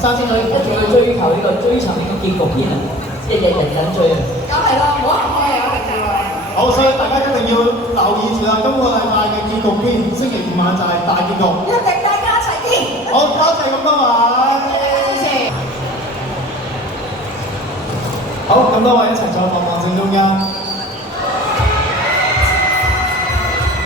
生仔女一定要追求呢個結局片啊，即係日日緊追啊！梗係啦，唔好行開啊！一定要啊！好，所以大家一定要留意住啦，今個禮拜嘅結局篇，星期五晚就係大結局。一定大家一齊見！好，多謝咁多位。支持。好，咁多位一齊再望望正中央。